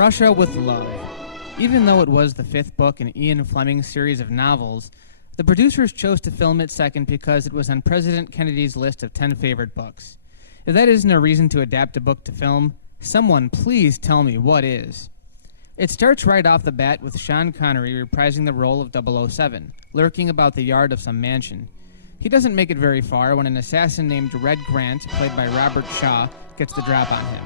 Russia with Love. Even though it was the fifth book in Ian Fleming's series of novels, the producers chose to film it second because it was on President Kennedy's list of 10 favorite books. If that isn't a reason to adapt a book to film, someone please tell me what is. It starts right off the bat with Sean Connery reprising the role of 007, lurking about the yard of some mansion. He doesn't make it very far when an assassin named Red Grant, played by Robert Shaw, gets the drop on him.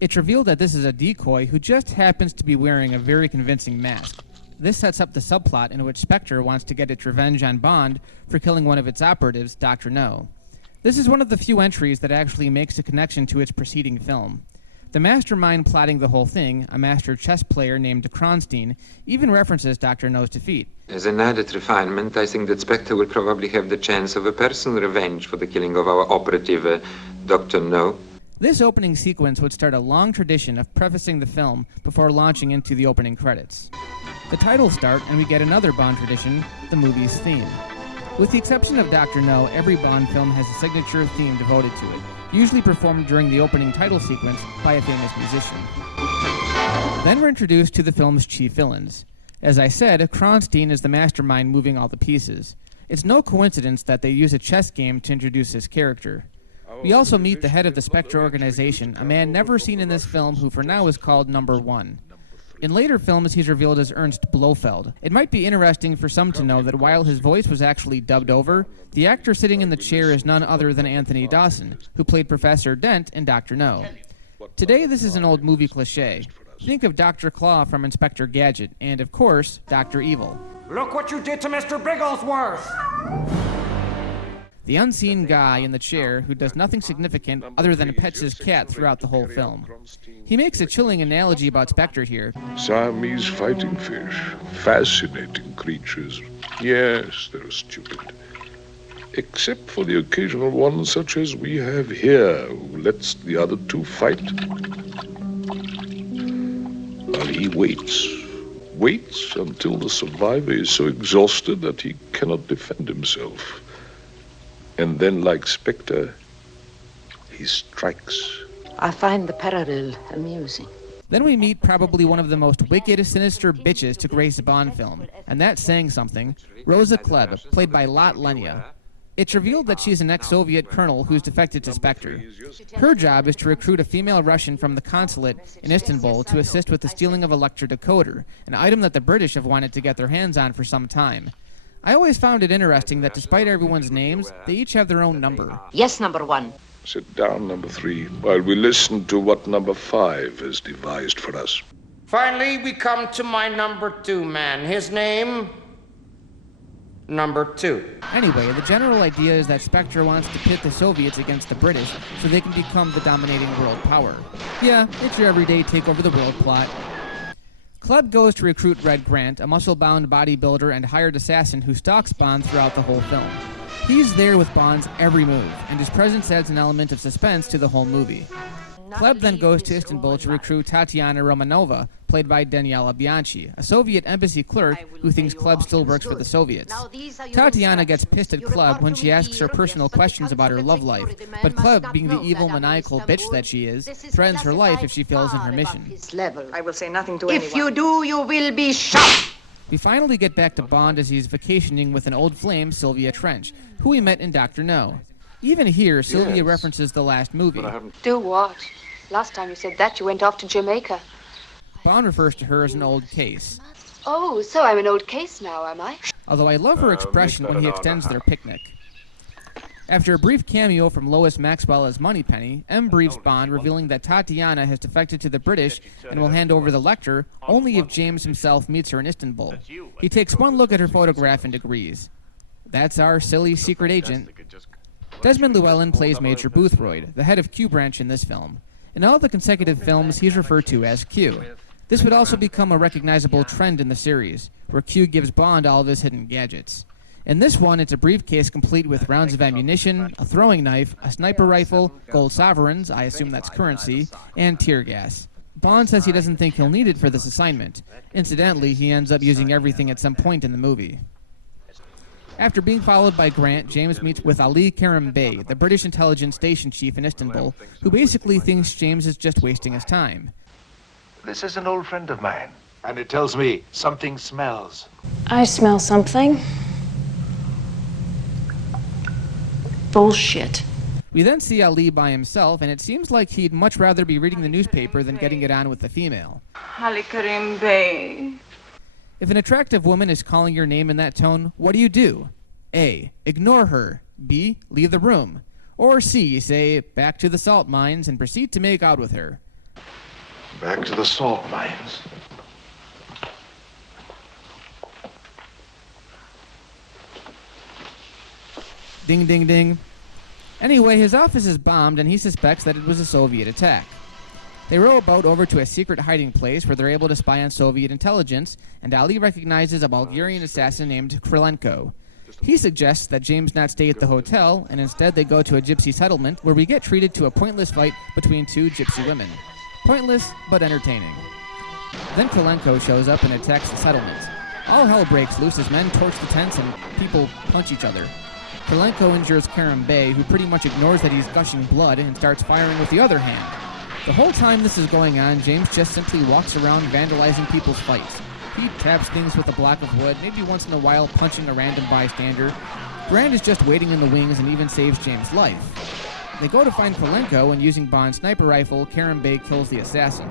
It's revealed that this is a decoy who just happens to be wearing a very convincing mask. This sets up the subplot in which Spectre wants to get its revenge on Bond for killing one of its operatives, Dr. No. This is one of the few entries that actually makes a connection to its preceding film. The mastermind plotting the whole thing, a master chess player named Kronstein, even references Dr. No's defeat. As an added refinement, I think that Spectre will probably have the chance of a personal revenge for the killing of our operative, Dr. No. This opening sequence would start a long tradition of prefacing the film before launching into the opening credits. The titles start, and we get another Bond tradition, the movie's theme. With the exception of Dr. No, every Bond film has a signature theme devoted to it, usually performed during the opening title sequence by a famous musician. Then we're introduced to the film's chief villains. As I said, Kronstein is the mastermind moving all the pieces. It's no coincidence that they use a chess game to introduce his character. We also meet the head of the Spectre organization, a man never seen in this film who for now is called Number One. In later films, he's revealed as Ernst Blofeld. It might be interesting for some to know that while his voice was actually dubbed over, the actor sitting in the chair is none other than Anthony Dawson, who played Professor Dent in Dr. No. Today, this is an old movie cliché. Think of Dr. Claw from Inspector Gadget, and of course, Dr. Evil. Look what you did to Mr. Bigglesworth! The unseen guy in the chair who does nothing significant other than pets his cat throughout the whole film. He makes a chilling analogy about Spectre here. Siamese fighting fish. Fascinating creatures. Yes, they're stupid. Except for the occasional one such as we have here, who lets the other two fight. While he waits. Waits until the survivor is so exhausted that he cannot defend himself. And then, like Spectre, he strikes. I find the parallel amusing. Then we meet probably one of the most wicked, sinister bitches to grace a Bond film, and that's saying something, Rosa Klebb, played by Lot Lenya. It's revealed that she's an ex-Soviet colonel who's defected to Spectre. Her job is to recruit a female Russian from the consulate in Istanbul to assist with the stealing of a Lektor decoder, an item that the British have wanted to get their hands on for some time. I always found it interesting that despite everyone's names, they each have their own number. Yes, Number One. Sit down, Number 3, while we listen to what Number 5 has devised for us. Finally, we come to my Number 2 man. His name? Number 2. Anyway, the general idea is that Spectre wants to pit the Soviets against the British so they can become the dominating world power. Yeah, it's your everyday take over the world plot. Klebb goes to recruit Red Grant, a muscle-bound bodybuilder and hired assassin who stalks Bond throughout the whole film. He's there with Bond's every move, and his presence adds an element of suspense to the whole movie. Klebb then goes to Istanbul to recruit Tatiana Romanova, played by Daniela Bianchi, a Soviet embassy clerk who thinks Klebb still works for the Soviets. Tatiana gets pissed at Klebb when she asks her personal questions about her love life, but Klebb, being the evil, maniacal bitch that she is, threatens her life if she fails in her mission. I will say nothing to anyone. If you do, you will be shot. We finally get back to Bond as he's vacationing with an old flame, Sylvia Trench, who we met in Dr. No. Even here, Sylvia references the last movie. Do what? Last time you said that, you went off to Jamaica. Bond refers to her as an old case. Oh, so I'm an old case now, am I? Although I love her expression when he extends their picnic. After a brief cameo from Lois Maxwell as Moneypenny, M briefs Bond, revealing that Tatiana has defected to the British and will hand over the Lektor only if James himself meets her in Istanbul. He takes one look at her photograph and agrees. That's our silly secret agent. Desmond Llewellyn plays Major Boothroyd, the head of Q Branch in this film. In all the consecutive films, he's referred to as Q. This would also become a recognizable trend in the series, where Q gives Bond all of his hidden gadgets. In this one, it's a briefcase complete with rounds of ammunition, a throwing knife, a sniper rifle, gold sovereigns, I assume that's currency, and tear gas. Bond says he doesn't think he'll need it for this assignment. Incidentally, he ends up using everything at some point in the movie. After being followed by Grant, James meets with Ali Karim Bey, the British intelligence station chief in Istanbul, who basically thinks James is just wasting his time. This is an old friend of mine, and it tells me something smells. I smell something. Bullshit. We then see Ali by himself, and it seems like he'd much rather be reading the newspaper than getting it on with the female. Ali Karim Bey. If an attractive woman is calling your name in that tone, what do? A. Ignore her. B. Leave the room. Or C. You say, back to the salt mines, and proceed to make out with her. Back to the salt mines. Ding, ding, ding. Anyway, his office is bombed, and he suspects that it was a Soviet attack. They row a boat over to a secret hiding place where they're able to spy on Soviet intelligence, and Ali recognizes a Bulgarian assassin named Krylenko. He suggests that James not stay at the hotel, and instead they go to a gypsy settlement where we get treated to a pointless fight between two gypsy women. Pointless, but entertaining. Then Krylenko shows up and attacks the settlement. All hell breaks loose as men torch the tents and people punch each other. Krylenko injures Karim Bey, who pretty much ignores that he's gushing blood and starts firing with the other hand. The whole time this is going on, James just simply walks around vandalizing people's fights. He taps things with a block of wood, maybe once in a while punching a random bystander. Grant is just waiting in the wings and even saves James' life. They go to find Krylenko, and using Bond's sniper rifle, Karim Bey kills the assassin.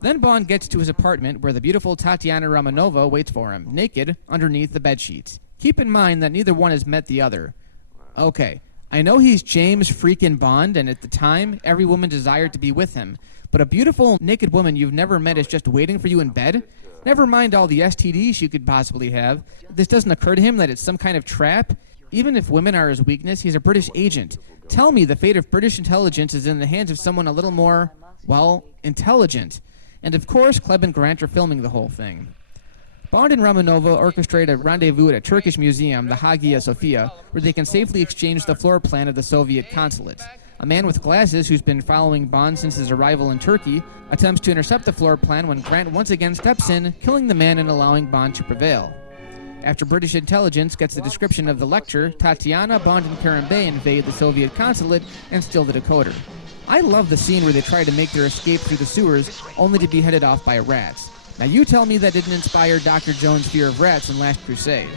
Then Bond gets to his apartment where the beautiful Tatiana Romanova waits for him, naked, underneath the bedsheets. Keep in mind that neither one has met the other. Okay, I know he's James freaking Bond, and at the time, every woman desired to be with him. But a beautiful, naked woman you've never met is just waiting for you in bed? Never mind all the STDs you could possibly have. This doesn't occur to him that it's some kind of trap? Even if women are his weakness, he's a British agent. Tell me the fate of British intelligence is in the hands of someone a little more, well, intelligent. And of course, Klebb and Grant are filming the whole thing. Bond and Romanova orchestrate a rendezvous at a Turkish museum, the Hagia Sophia, where they can safely exchange the floor plan of the Soviet consulate. A man with glasses, who's been following Bond since his arrival in Turkey, attempts to intercept the floor plan when Grant once again steps in, killing the man and allowing Bond to prevail. After British intelligence gets the description of the Lektor, Tatiana, Bond, and Karim Bey invade the Soviet consulate and steal the decoder. I love the scene where they try to make their escape through the sewers, only to be headed off by rats. Now you tell me that didn't inspire Dr. Jones' fear of rats in Last Crusade.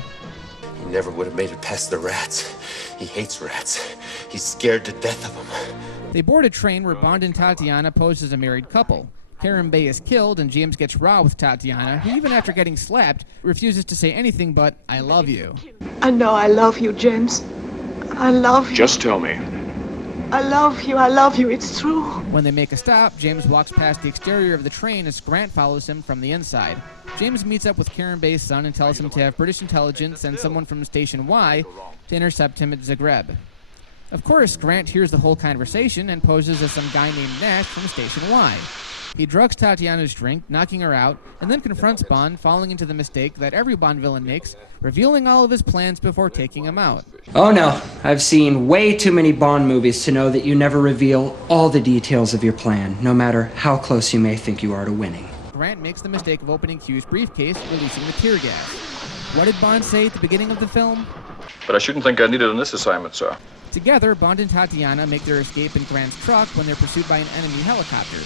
He never would have made it past the rats. He hates rats. He's scared to death of them. They board a train where Bond and Tatiana pose as a married couple. Karim Bey is killed, and James gets raw with Tatiana, who even after getting slapped, refuses to say anything but, "I love you." I know I love you, James. I love you. Just tell me. I love you, it's true. When they make a stop, James walks past the exterior of the train as Grant follows him from the inside. James meets up with Karim Bey's son and tells him to have British intelligence and someone from Station Y to intercept him at Zagreb. Of course, Grant hears the whole conversation and poses as some guy named Nash from Station Y. He drugs Tatiana's drink, knocking her out, and then confronts Bond, falling into the mistake that every Bond villain makes, revealing all of his plans before taking him out. Oh no, I've seen way too many Bond movies to know that you never reveal all the details of your plan, no matter how close you may think you are to winning. Grant makes the mistake of opening Q's briefcase, releasing the tear gas. What did Bond say at the beginning of the film? But I shouldn't think I need it on this assignment, sir. Together, Bond and Tatiana make their escape in Grant's truck when they're pursued by an enemy helicopter.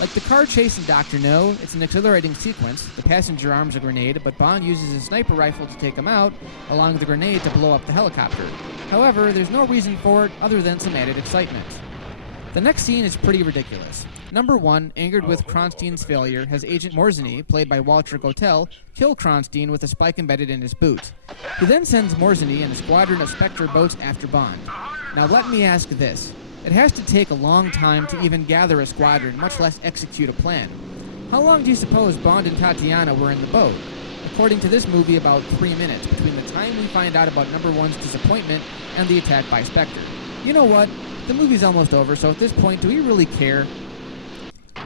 Like the car chase in Dr. No, it's an exhilarating sequence. The passenger arms a grenade, but Bond uses his sniper rifle to take him out, allowing the grenade to blow up the helicopter. However, there's no reason for it other than some added excitement. The next scene is pretty ridiculous. Number 1, angered with Kronstein's failure, has Agent Morzeny, played by Walter Gotell, kill Kronstein with a spike embedded in his boot. He then sends Morzeny and a squadron of Spectre boats after Bond. Now let me ask this. It has to take a long time to even gather a squadron, much less execute a plan. How long do you suppose Bond and Tatiana were in the boat? According to this movie, about 3 minutes, between the time we find out about Number 1's disappointment and the attack by Spectre. You know what? The movie's almost over, so at this point, do we really care?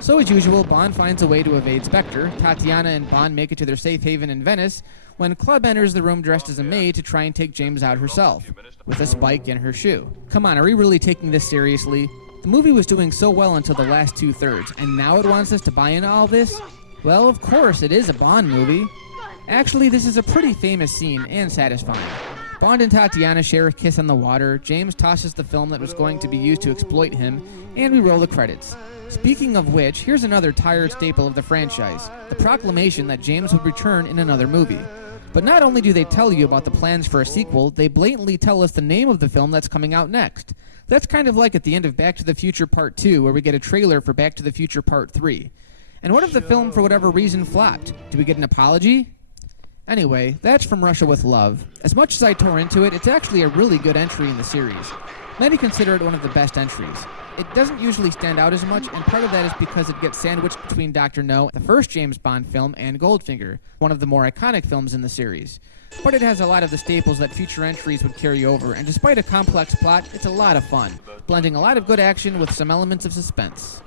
So as usual, Bond finds a way to evade Spectre. Tatiana and Bond make it to their safe haven in Venice, when Klebb enters the room dressed as a maid to try and take James out herself, with a spike in her shoe. Come on, are we really taking this seriously? The movie was doing so well until the last 2/3, and now it wants us to buy into all this? Well, of course, it is a Bond movie. Actually, this is a pretty famous scene and satisfying. Bond and Tatiana share a kiss on the water, James tosses the film that was going to be used to exploit him, and we roll the credits. Speaking of which, here's another tired staple of the franchise, the proclamation that James would return in another movie. But not only do they tell you about the plans for a sequel, they blatantly tell us the name of the film that's coming out next. That's kind of like at the end of Back to the Future Part 2, where we get a trailer for Back to the Future Part 3. And what if the film, for whatever reason, flopped? Do we get an apology? Anyway, that's From Russia with Love. As much as I tore into it, it's actually a really good entry in the series. Many consider it one of the best entries. It doesn't usually stand out as much, and part of that is because it gets sandwiched between Dr. No, the first James Bond film, and Goldfinger, one of the more iconic films in the series. But it has a lot of the staples that future entries would carry over, and despite a complex plot, it's a lot of fun, blending a lot of good action with some elements of suspense.